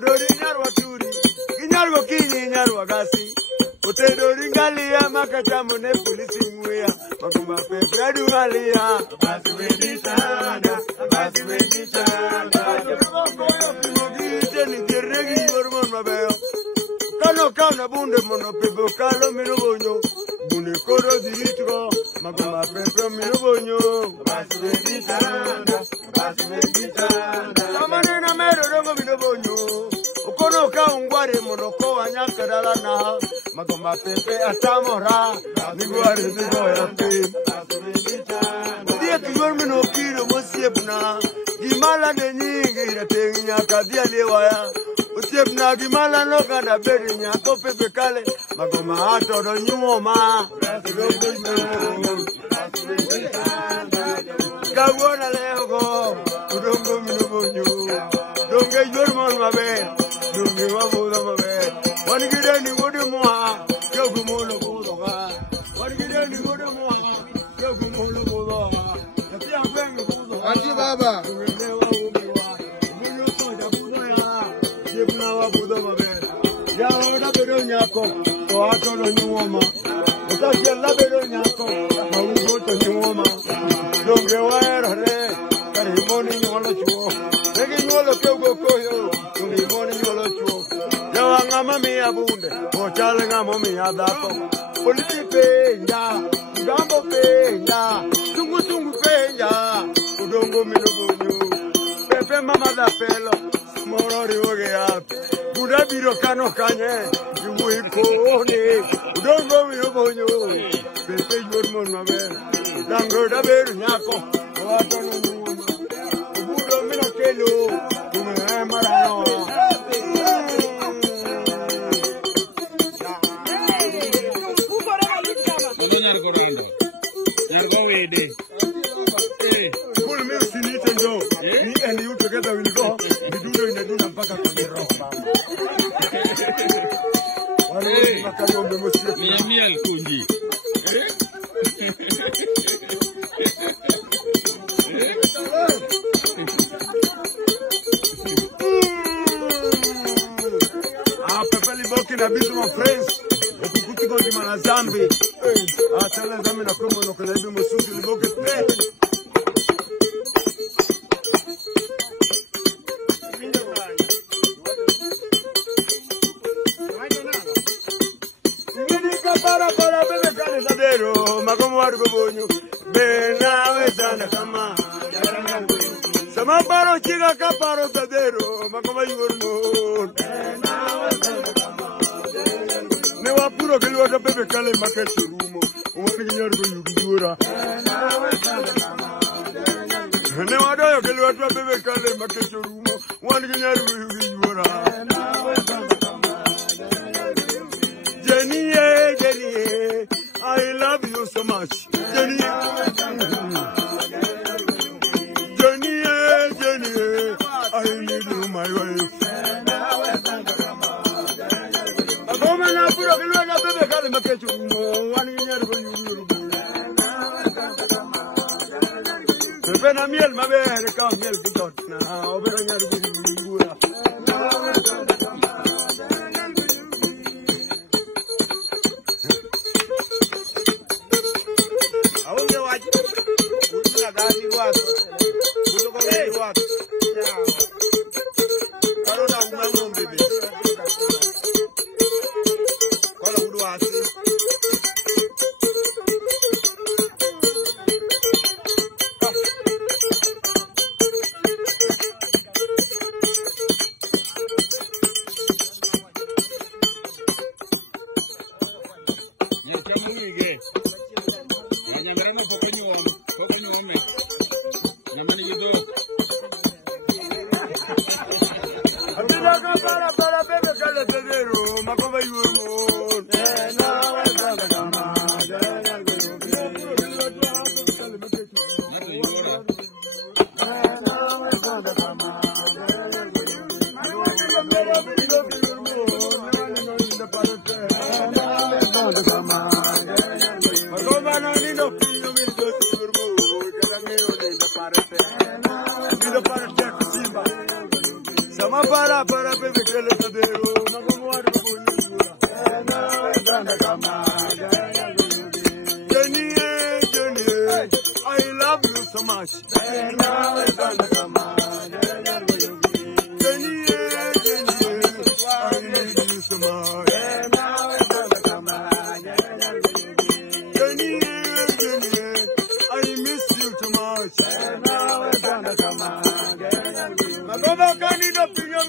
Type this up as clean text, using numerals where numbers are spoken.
Dori nyarwa turi, kinyarwa kinyi nyarwa gasi. Ote dori ngalia makachamu ne polisi nguya. Magumba pepe adu ngalia. Basi weditanda, basi weditanda. Koyo pimogi ni diregi yormon mabeo. Kano kana bunde mono pepe kalo minobonyo. Bunde koro diritro, magumba pepe minobonyo. Basi weditanda, basi weditanda. Kamane na mero rongo minobonyo. Okono ka ungware monoko wanyakadala na. Magumba pepe atamora. Niguare zigoya pe. Dia kiyormino kiro mosiebna. Gimala de nyingi iratengi nyakadia lewaya. Usiebna gimala no kada beri nyako pepe kale. Magoma ato do nyuoma. Kagwana leho udongo minubonyo. Donge yormon mabe. Donge wabuda mabe. Wanigide ni wodi moha. Yogumulo budoga. Wanigide ni wodi moha. Yogumulo budoga. Yatia bengi budoga. Aji baba. Ya bedo nyako, to ato no nyuoma. Otaje la bedo nyako, maugo to nyuoma. Donge wera re, kare moni nyolo chuo. Egi nyolo keugo koyo, donge moni nyolo chuo. Ya wangama mi abunde, o chale ngamo mi adako. Politi penja, gambo penja, tungu penja, udongo minobunyu. Pepe mama da pelo, moro riwoge api. Buda biro kano kanye, yuwi kone, udongo minobonyo. Pepe yormon mabe, dango da beru nyako, wato no nyuma. Ubudo mino kelo, kume marano. Pull me sinite ndo. Me and you together will go. We do it in the duna mpaka kagero. Wale makayo mmemosia. Mia alkunji. Pepe liboki na bisu my friends. Okukuti gondi mana zambi. Tala zambi na promo no kada bimu susi liboki pe. Para bebe kale sadero, magomo wargo bonyo. Bena wetana kama. Sama paro chiga kaparo sadero, magomo yurno. Ne wapuro kelwa da bebe kale makecho rumo. Umwani nyorgo yugura. Ne wadoyo kelwa da bebe kale makecho rumo. Umwani nyorgo yugura. Jenny, I love you so much. Jenny, I need you, my wife. A woman, I put a little bit of a makecho, one year for you. The Benamiel, my bed, come milk the dot now, over a year with you. Hey, para pepe que le tadero, magomo wa kubunura. Jenny, I love you so much. Jenny, I need you so much. Jenny, I miss you too much. My brother can't eat up in your